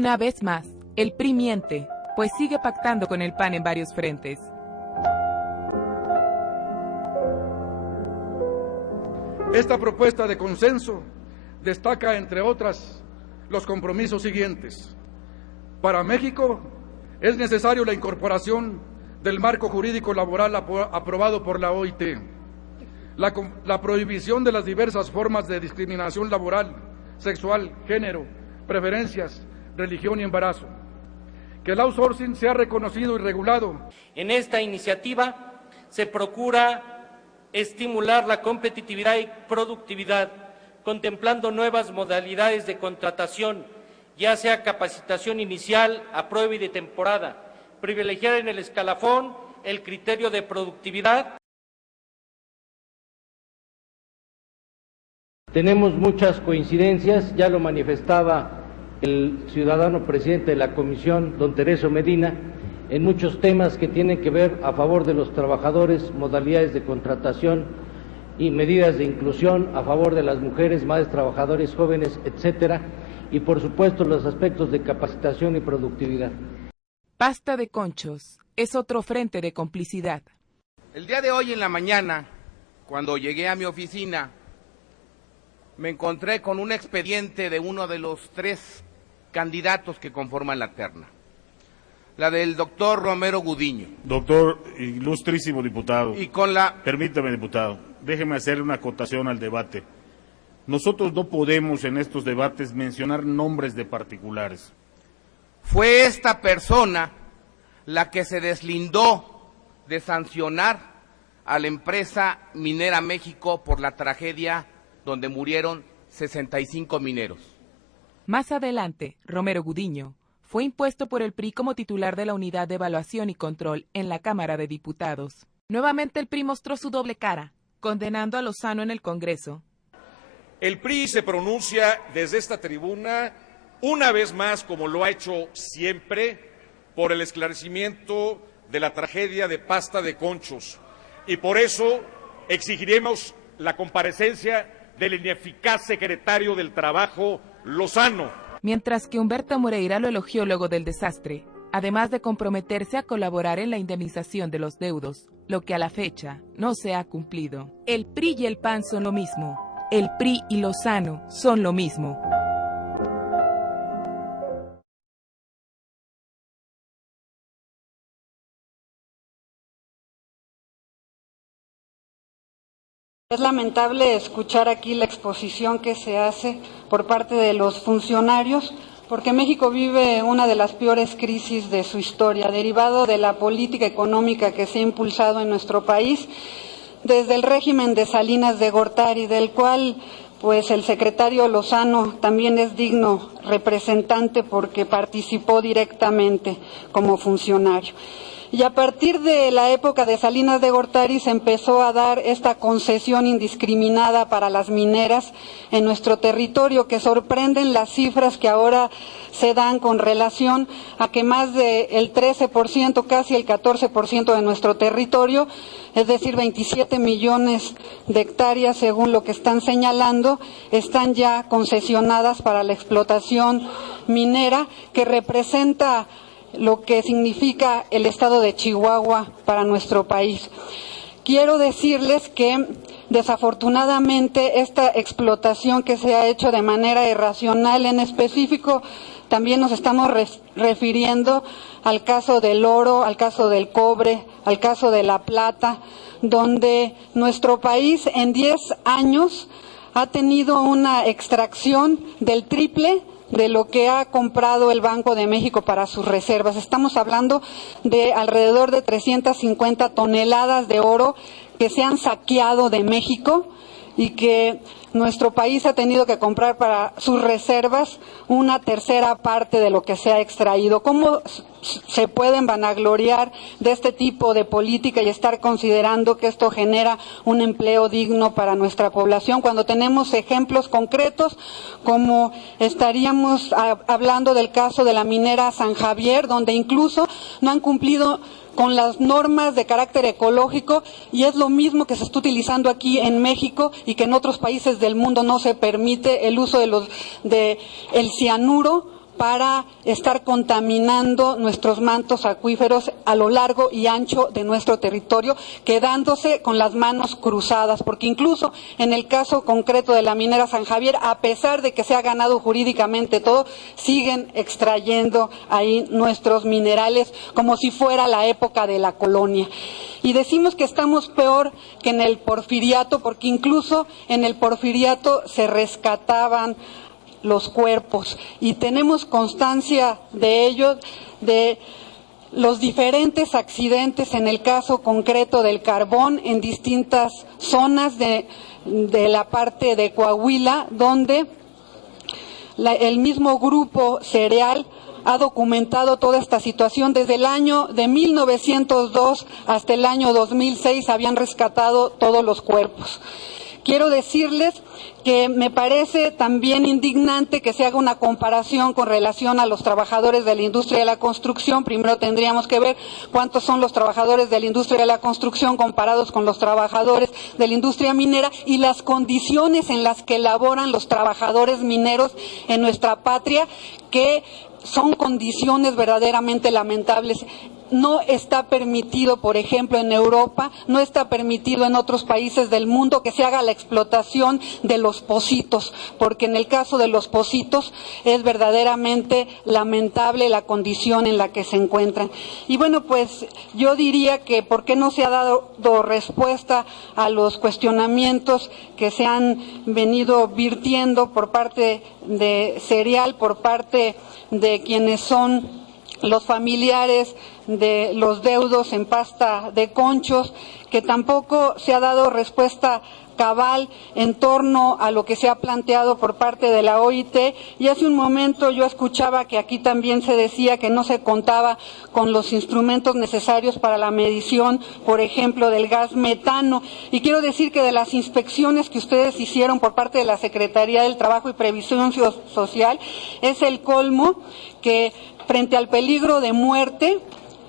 Una vez más, el PRI miente, pues sigue pactando con el PAN en varios frentes. Esta propuesta de consenso destaca, entre otras, los compromisos siguientes. Para México es necesario la incorporación del marco jurídico laboral aprobado por la OIT, la prohibición de las diversas formas de discriminación laboral, sexual, género, preferencias, religión y embarazo. Que el outsourcing sea reconocido y regulado. En esta iniciativa se procura estimular la competitividad y productividad, contemplando nuevas modalidades de contratación, ya sea capacitación inicial, a prueba y de temporada, privilegiar en el escalafón el criterio de productividad. Tenemos muchas coincidencias, ya lo manifestaba el ciudadano presidente de la Comisión, don Tereso Medina, en muchos temas que tienen que ver a favor de los trabajadores, modalidades de contratación y medidas de inclusión a favor de las mujeres, madres trabajadores jóvenes, etcétera, y por supuesto los aspectos de capacitación y productividad. Pasta de conchos es otro frente de complicidad. El día de hoy en la mañana, cuando llegué a mi oficina, me encontré con un expediente de uno de los 3 candidatos que conforman la terna. La del doctor Romero Gudiño. Doctor, ilustrísimo diputado. Y con la... Permítame, diputado, déjeme hacer una acotación al debate. Nosotros no podemos en estos debates mencionar nombres de particulares. Fue esta persona la que se deslindó de sancionar a la empresa Minera México por la tragedia donde murieron 65 mineros. Más adelante, Romero Gudiño fue impuesto por el PRI como titular de la Unidad de Evaluación y Control en la Cámara de Diputados. Nuevamente el PRI mostró su doble cara, condenando a Lozano en el Congreso. El PRI se pronuncia desde esta tribuna, una vez más, como lo ha hecho siempre, por el esclarecimiento de la tragedia de Pasta de Conchos. Y por eso exigiremos la comparecencia del ineficaz secretario del Trabajo, Lozano. Mientras que Humberto Moreira lo elogió luego del desastre, además de comprometerse a colaborar en la indemnización de los deudos, lo que a la fecha no se ha cumplido. El PRI y el PAN son lo mismo. El PRI y Lozano son lo mismo. Es lamentable escuchar aquí la exposición que se hace por parte de los funcionarios, porque México vive una de las peores crisis de su historia, derivado de la política económica que se ha impulsado en nuestro país desde el régimen de Salinas de Gortari, del cual pues el secretario Lozano también es digno representante porque participó directamente como funcionario. Y a partir de la época de Salinas de Gortari se empezó a dar esta concesión indiscriminada para las mineras en nuestro territorio, que sorprenden las cifras que ahora se dan con relación a que más del 13%, casi el 14% de nuestro territorio, es decir, 27 millones de hectáreas, según lo que están señalando, están ya concesionadas para la explotación minera, que representa lo que significa el estado de Chihuahua para nuestro país. Quiero decirles que desafortunadamente esta explotación que se ha hecho de manera irracional, en específico también nos estamos refiriendo al caso del oro, al caso del cobre, al caso de la plata, donde nuestro país en 10 años ha tenido una extracción del triple de lo que ha comprado el Banco de México para sus reservas. Estamos hablando de alrededor de 350 toneladas de oro que se han saqueado de México y que nuestro país ha tenido que comprar para sus reservas una tercera parte de lo que se ha extraído. ¿Cómo se pueden vanagloriar de este tipo de política y estar considerando que esto genera un empleo digno para nuestra población cuando tenemos ejemplos concretos, como estaríamos hablando del caso de la minera San Javier, donde incluso no han cumplido con las normas de carácter ecológico, y es lo mismo que se está utilizando aquí en México y que en otros países del mundo no se permite el uso de el cianuro para estar contaminando nuestros mantos acuíferos a lo largo y ancho de nuestro territorio, quedándose con las manos cruzadas, porque incluso en el caso concreto de la minera San Javier, a pesar de que se ha ganado jurídicamente todo, siguen extrayendo ahí nuestros minerales como si fuera la época de la colonia. Y decimos que estamos peor que en el Porfiriato, porque incluso en el Porfiriato se rescataban los cuerpos y tenemos constancia de ello, de los diferentes accidentes en el caso concreto del carbón en distintas zonas de la parte de Coahuila, donde el mismo grupo Cereal ha documentado toda esta situación. Desde el año de 1902 hasta el año 2006 habían rescatado todos los cuerpos. Quiero decirles que me parece también indignante que se haga una comparación con relación a los trabajadores de la industria de la construcción. Primero tendríamos que ver cuántos son los trabajadores de la industria de la construcción comparados con los trabajadores de la industria minera y las condiciones en las que laboran los trabajadores mineros en nuestra patria, que son condiciones verdaderamente lamentables. No está permitido, por ejemplo, en Europa, no está permitido en otros países del mundo que se haga la explotación de los pocitos, porque en el caso de los pocitos es verdaderamente lamentable la condición en la que se encuentran. Y bueno, pues yo diría que ¿por qué no se ha dado respuesta a los cuestionamientos que se han venido virtiendo por parte de Cereal, por parte de quienes son los familiares de los deudos en pasta de conchos, que tampoco se ha dado respuesta cabal en torno a lo que se ha planteado por parte de la OIT? Y hace un momento yo escuchaba que aquí también se decía que no se contaba con los instrumentos necesarios para la medición, por ejemplo, del gas metano. Y quiero decir que de las inspecciones que ustedes hicieron por parte de la Secretaría del Trabajo y Previsión Social, es el colmo que frente al peligro de muerte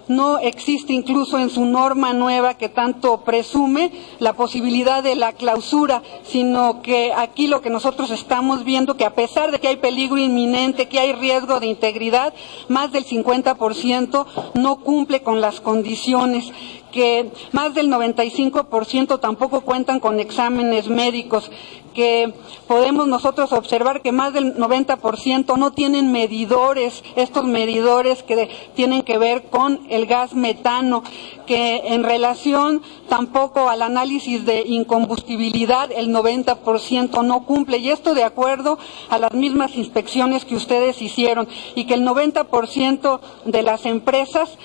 no existe incluso en su norma nueva que tanto presume la posibilidad de la clausura, sino que aquí lo que nosotros estamos viendo, que a pesar de que hay peligro inminente, que hay riesgo de integridad, más del 50% no cumple con las condiciones, que más del 95% tampoco cuentan con exámenes médicos, que podemos nosotros observar que más del 90% no tienen medidores, estos medidores que tienen que ver con el gas metano, que en relación tampoco al análisis de incombustibilidad el 90% no cumple, y esto de acuerdo a las mismas inspecciones que ustedes hicieron, y que el 90% de las empresas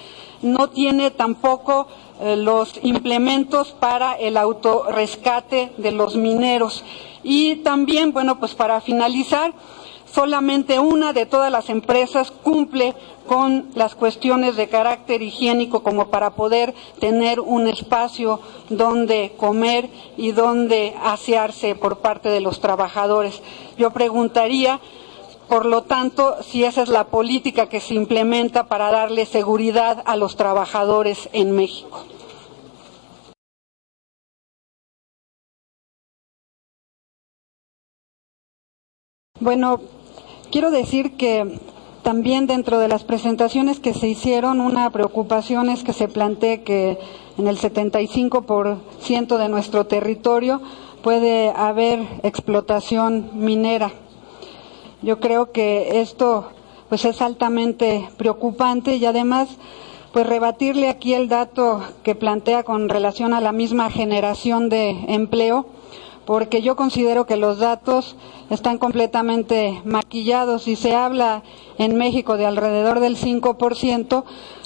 no tiene tampoco los implementos para el autorrescate de los mineros. Y también, bueno, pues para finalizar, solamente una de todas las empresas cumple con las cuestiones de carácter higiénico como para poder tener un espacio donde comer y donde asearse por parte de los trabajadores. Yo preguntaría, por lo tanto, si esa es la política que se implementa para darle seguridad a los trabajadores en México. Bueno, quiero decir que también dentro de las presentaciones que se hicieron, una preocupación es que se plantee que en el 75% de nuestro territorio puede haber explotación minera. Yo creo que esto pues es altamente preocupante, y además pues rebatirle aquí el dato que plantea con relación a la misma generación de empleo, porque yo considero que los datos están completamente maquillados y se habla en México de alrededor del 5%,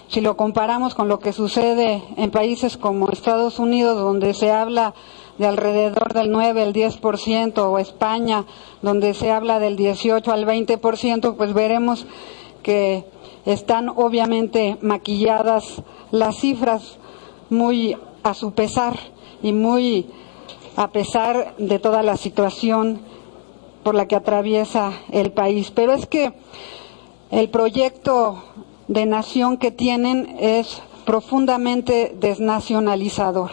si lo comparamos con lo que sucede en países como Estados Unidos, donde se habla de alrededor del 9 al 10%, o España, donde se habla del 18 al 20%, pues veremos que están obviamente maquilladas las cifras, muy a su pesar y muy a pesar de toda la situación por la que atraviesa el país. Pero es que el proyecto de nación que tienen es profundamente desnacionalizador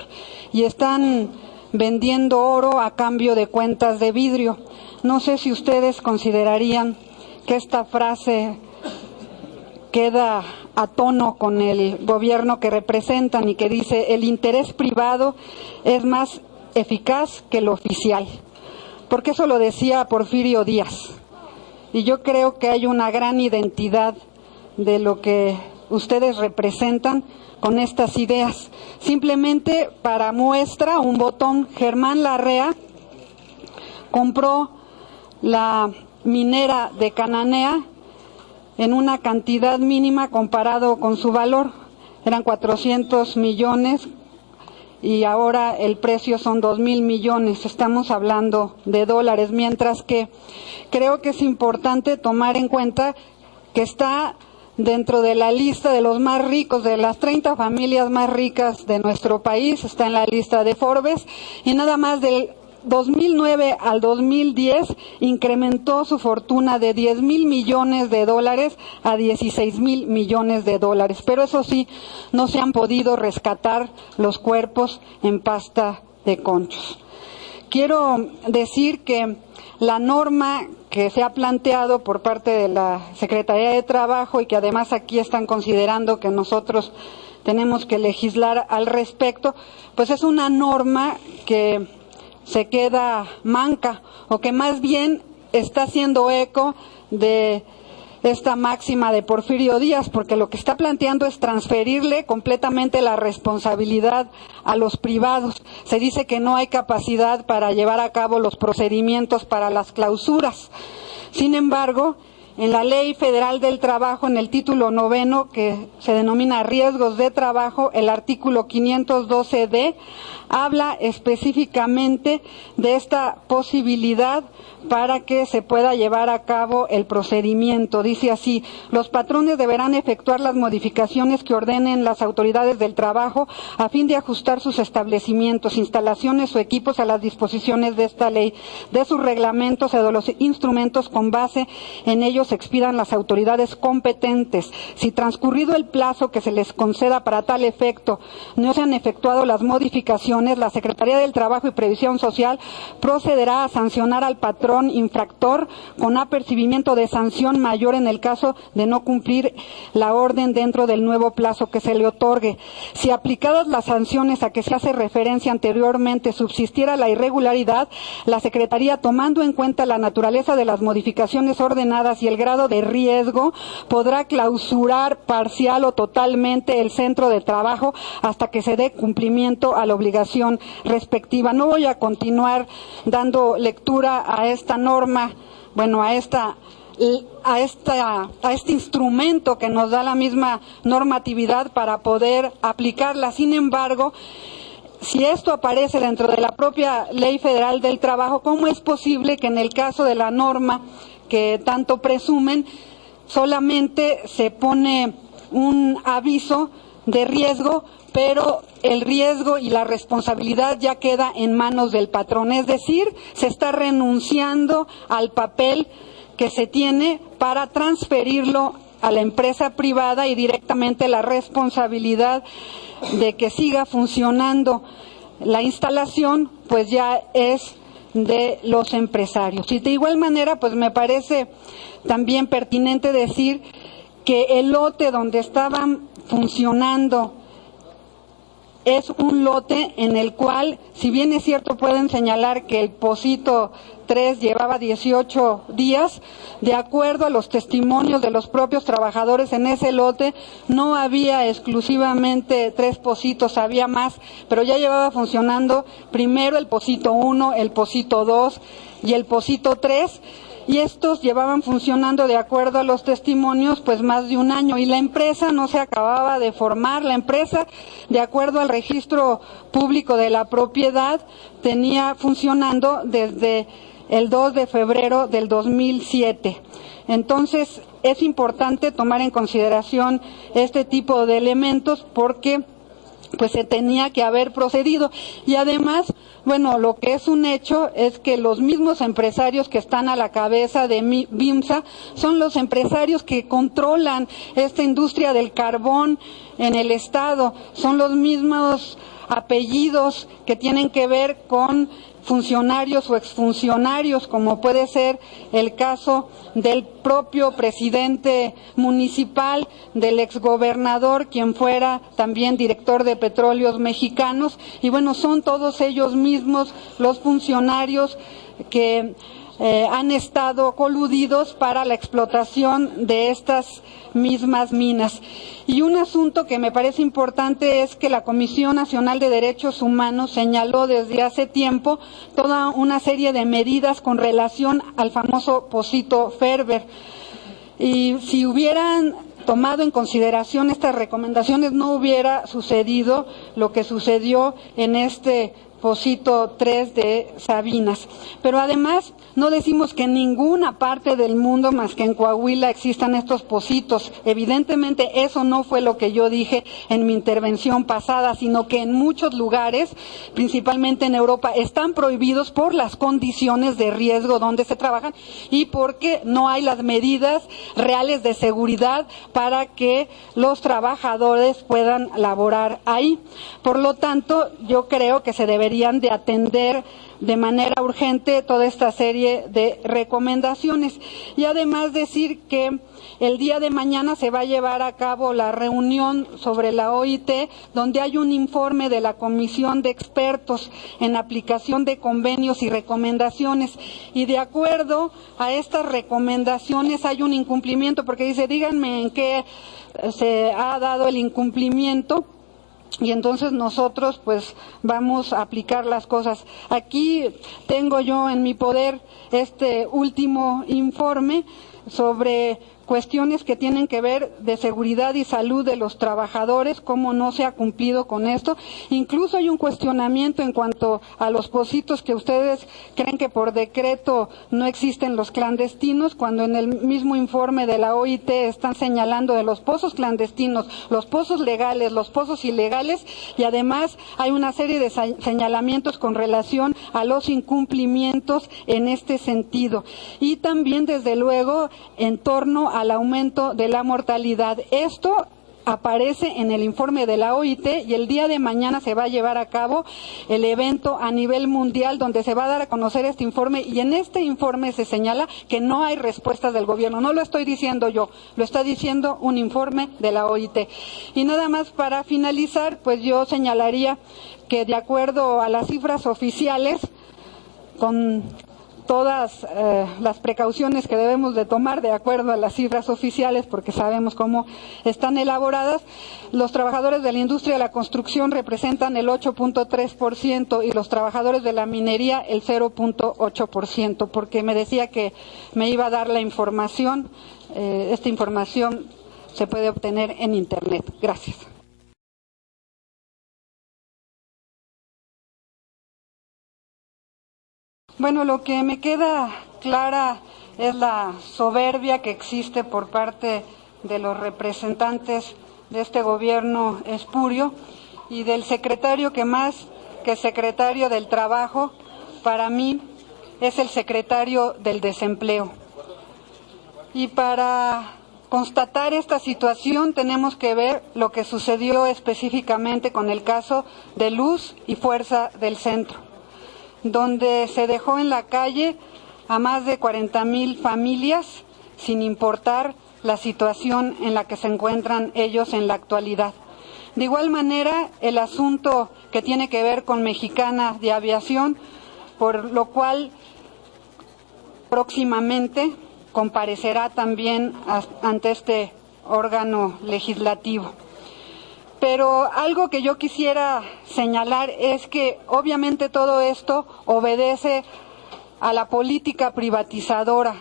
y están vendiendo oro a cambio de cuentas de vidrio. No sé si ustedes considerarían que esta frase queda a tono con el gobierno que representan y que dice el interés privado es más eficaz que lo oficial, porque eso lo decía Porfirio Díaz. Y yo creo que hay una gran identidad de lo que ustedes representan con estas ideas. Simplemente para muestra, un botón, Germán Larrea compró la minera de Cananea en una cantidad mínima comparado con su valor. Eran 400 millones y ahora el precio son 2,000 millones. Estamos hablando de dólares, mientras que creo que es importante tomar en cuenta que está dentro de la lista de los más ricos, de las 30 familias más ricas de nuestro país, está en la lista de Forbes, y nada más del 2009 al 2010 incrementó su fortuna de 10,000 millones de dólares a 16,000 millones de dólares. Pero eso sí, no se han podido rescatar los cuerpos en pasta de conchos. Quiero decir que la norma que se ha planteado por parte de la Secretaría de Trabajo y que además aquí están considerando que nosotros tenemos que legislar al respecto, pues es una norma que se queda manca o que más bien está haciendo eco de esta máxima de Porfirio Díaz, porque lo que está planteando es transferirle completamente la responsabilidad a los privados. Se dice que no hay capacidad para llevar a cabo los procedimientos para las clausuras. Sin embargo, en la Ley Federal del Trabajo, en el título 9, que se denomina Riesgos de Trabajo, el artículo 512D, habla específicamente de esta posibilidad para que se pueda llevar a cabo el procedimiento. Dice así: los patrones deberán efectuar las modificaciones que ordenen las autoridades del trabajo a fin de ajustar sus establecimientos, instalaciones o equipos a las disposiciones de esta ley, de sus reglamentos o de los instrumentos con base en ellos expidan las autoridades competentes. Si transcurrido el plazo que se les conceda para tal efecto no se han efectuado las modificaciones, la Secretaría del Trabajo y Previsión Social procederá a sancionar al patrón infractor con apercibimiento de sanción mayor en el caso de no cumplir la orden dentro del nuevo plazo que se le otorgue. Si aplicadas las sanciones a que se hace referencia anteriormente subsistiera la irregularidad, la Secretaría, tomando en cuenta la naturaleza de las modificaciones ordenadas y el grado de riesgo, podrá clausurar parcial o totalmente el centro de trabajo hasta que se dé cumplimiento a la obligación respectiva. No voy a continuar dando lectura a esta norma, bueno, a este instrumento que nos da la misma normatividad para poder aplicarla. Sin embargo, si esto aparece dentro de la propia Ley Federal del Trabajo, ¿cómo es posible que en el caso de la norma que tanto presumen solamente se pone un aviso de riesgo, pero el riesgo y la responsabilidad ya queda en manos del patrón? Es decir, se está renunciando al papel que se tiene para transferirlo a la empresa privada y directamente la responsabilidad de que siga funcionando la instalación pues ya es de los empresarios. Y de igual manera pues me parece también pertinente decir que el lote donde estaban funcionando es un lote en el cual, si bien es cierto, pueden señalar que el Pocito 3 llevaba 18 días, de acuerdo a los testimonios de los propios trabajadores en ese lote, no había exclusivamente 3 pocitos, había más, pero ya llevaba funcionando primero el Pocito 1, el Pocito 2 y el Pocito 3, y estos llevaban funcionando, de acuerdo a los testimonios, pues más de un año, y la empresa no se acababa de formar. La empresa, de acuerdo al registro público de la propiedad, tenía funcionando desde el 2 de febrero del 2007. Entonces, es importante tomar en consideración este tipo de elementos porque pues se tenía que haber procedido. Y además, bueno, lo que es un hecho es que los mismos empresarios que están a la cabeza de BIMSA son los empresarios que controlan esta industria del carbón en el Estado, son los mismos apellidos que tienen que ver con funcionarios o exfuncionarios, como puede ser el caso del propio presidente municipal, del exgobernador, quien fuera también director de Petróleos Mexicanos, y bueno, son todos ellos mismos los funcionarios que han estado coludidos para la explotación de estas mismas minas. Y un asunto que me parece importante es que la Comisión Nacional de Derechos Humanos señaló desde hace tiempo toda una serie de medidas con relación al famoso Pocito Ferber. Y si hubieran tomado en consideración estas recomendaciones, no hubiera sucedido lo que sucedió en este Pocito 3 de Sabinas. Pero además no decimos que en ninguna parte del mundo más que en Coahuila existan estos pocitos. Evidentemente eso no fue lo que yo dije en mi intervención pasada, sino que en muchos lugares, principalmente en Europa, están prohibidos por las condiciones de riesgo donde se trabajan y porque no hay las medidas reales de seguridad para que los trabajadores puedan laborar ahí. Por lo tanto, yo creo que se deberían de atender de manera urgente toda esta serie de recomendaciones. Y además decir que el día de mañana se va a llevar a cabo la reunión sobre la OIT, donde hay un informe de la Comisión de Expertos en aplicación de convenios y recomendaciones. Y de acuerdo a estas recomendaciones hay un incumplimiento, porque dice, díganme en qué se ha dado el incumplimiento. Y entonces nosotros pues vamos a aplicar las cosas. Aquí tengo yo en mi poder este último informe sobre cuestiones que tienen que ver de seguridad y salud de los trabajadores, cómo no se ha cumplido con esto. Incluso hay un cuestionamiento en cuanto a los pocitos, que ustedes creen que por decreto no existen los clandestinos, cuando en el mismo informe de la OIT están señalando de los pozos clandestinos, los pozos legales, los pozos ilegales, y además hay una serie de señalamientos con relación a los incumplimientos en este sentido. Y también, desde luego, en torno al aumento de la mortalidad. Esto aparece en el informe de la OIT y el día de mañana se va a llevar a cabo el evento a nivel mundial donde se va a dar a conocer este informe, y en este informe se señala que no hay respuestas del gobierno. No lo estoy diciendo yo, lo está diciendo un informe de la OIT. Y nada más para finalizar, pues yo señalaría que de acuerdo a las cifras oficiales, con todas las precauciones que debemos de tomar de acuerdo a las cifras oficiales, porque sabemos cómo están elaboradas, los trabajadores de la industria de la construcción representan el 8.3% y los trabajadores de la minería el 0.8%, porque me decía que me iba a dar la información. Esta información se puede obtener en Internet. Gracias. Bueno, lo que me queda clara es la soberbia que existe por parte de los representantes de este gobierno espurio y del secretario que más que secretario del Trabajo, para mí es el secretario del Desempleo. Y para constatar esta situación tenemos que ver lo que sucedió específicamente con el caso de Luz y Fuerza del Centro, donde se dejó en la calle a más de 40,000 familias sin importar la situación en la que se encuentran ellos en la actualidad. De igual manera, el asunto que tiene que ver con Mexicana de Aviación, por lo cual próximamente comparecerá también ante este órgano legislativo. Pero algo que yo quisiera señalar es que obviamente todo esto obedece a la política privatizadora,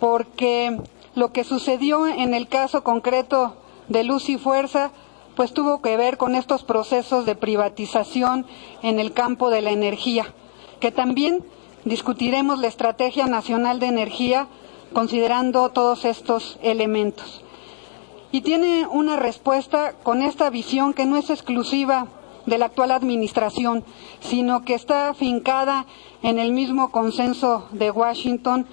porque lo que sucedió en el caso concreto de Luz y Fuerza, pues tuvo que ver con estos procesos de privatización en el campo de la energía, que también discutiremos la Estrategia Nacional de Energía considerando todos estos elementos. Y tiene una respuesta con esta visión que no es exclusiva de la actual administración, sino que está afincada en el mismo consenso de Washington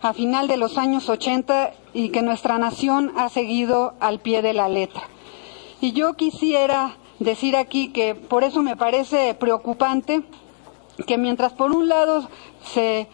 a final de los años 80 y que nuestra nación ha seguido al pie de la letra. Y yo quisiera decir aquí que por eso me parece preocupante que mientras por un lado se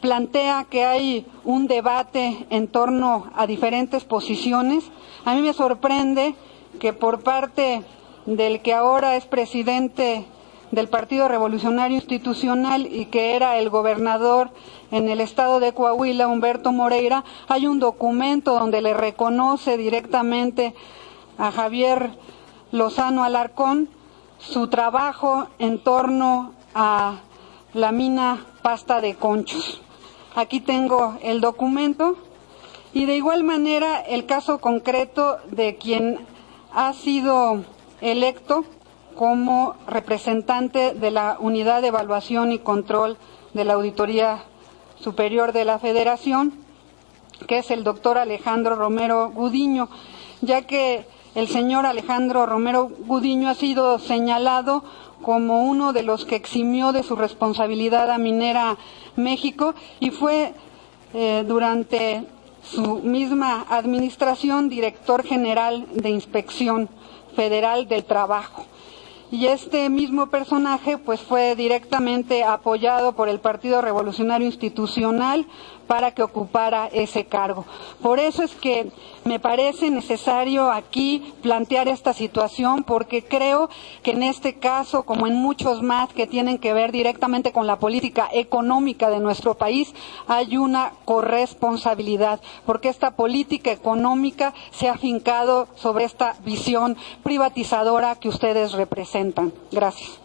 plantea que hay un debate en torno a diferentes posiciones, a mí me sorprende que por parte del que ahora es presidente del Partido Revolucionario Institucional y que era el gobernador en el estado de Coahuila, Humberto Moreira, hay un documento donde le reconoce directamente a Javier Lozano Alarcón su trabajo en torno a la mina Pasta de Conchos. Aquí tengo el documento y de igual manera el caso concreto de quien ha sido electo como representante de la Unidad de Evaluación y Control de la Auditoría Superior de la Federación, que es el doctor Alejandro Romero Gudiño, ya que el señor Alejandro Romero Gudiño ha sido señalado como uno de los que eximió de su responsabilidad a Minera México y fue durante su misma administración director general de Inspección Federal del Trabajo. Y este mismo personaje pues fue directamente apoyado por el Partido Revolucionario Institucional para que ocupara ese cargo. Por eso es que me parece necesario aquí plantear esta situación, porque creo que en este caso, como en muchos más que tienen que ver directamente con la política económica de nuestro país, hay una corresponsabilidad, porque esta política económica se ha afincado sobre esta visión privatizadora que ustedes representan. Gracias.